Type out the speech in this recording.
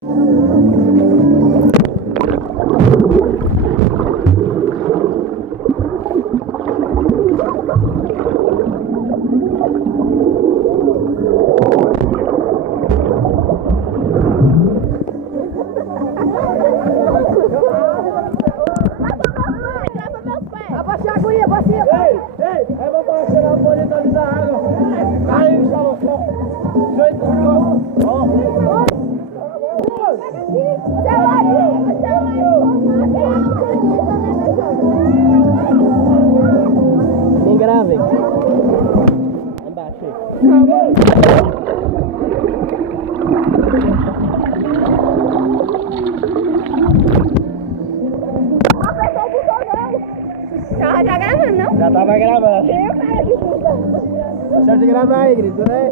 Me gravem. Embaixo aí. Tava já gravando, não? Já tava gravando. Eu, cara, que puta. Deixa de gravar aí, grito, né?